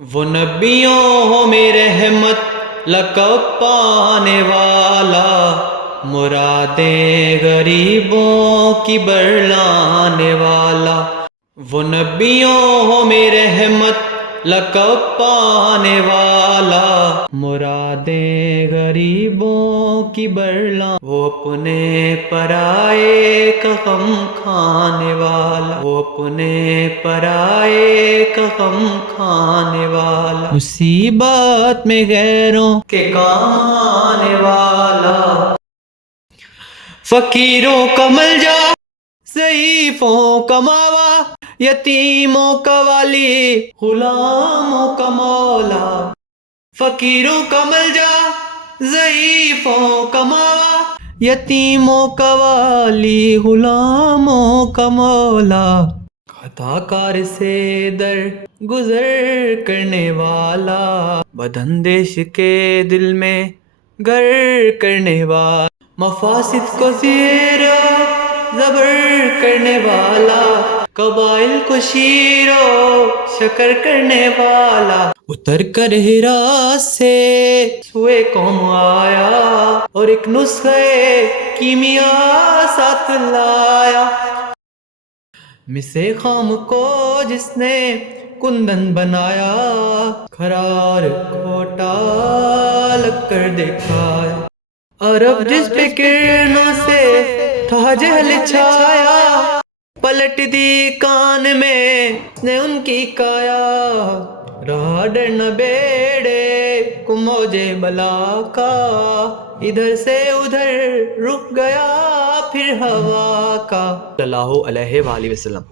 وہ نبیوں میں رحمت لقب پانے والا، مرادیں غریبوں کی برلانے والا۔ وہ نبیوں میں رحمت لقب پانے والا، مرادیں غریبوں کی برلانے۔ وہ اپنے پرائے کا غم کھانے والا، وہ اپنے پرائے کا غم کھانے والا، مصیبت میں غیروں کے کام آنے والا۔ فقیروں کا ملجا، ضعیفوں کا ماوا، یتیموں کا والی، غلاموں کا مولا۔ فقیروں کا ملجا، ضعیفوں کا ماوا، یتیموں کا والی، غلاموں کا مولا۔ خطا کار سے در گزر کرنے والا، بداندیش کے دل میں گھر کرنے والا، مفاسد کو زیر و زبر کرنے والا، قبائل کو شیر و شکر کرنے والا۔ اتر کر ہرا سے سوئے قوم آیا، اور ایک نسخہ کیمیا ساتھ لایا۔ مسے خام کو جس نے کندن بنایا، قرار کو ٹال کر دکھایا۔ عرب جس پہ کرنوں سے تھا جہل چھایا، پلٹ دی کان میں نے ان کی کایا۔ رہا ڈر نہ بیڑے کو موجے بلا کا، ادھر سے ادھر رک گیا پھر ہوا کا۔ صلی اللہ علیہ وآلہ وسلم۔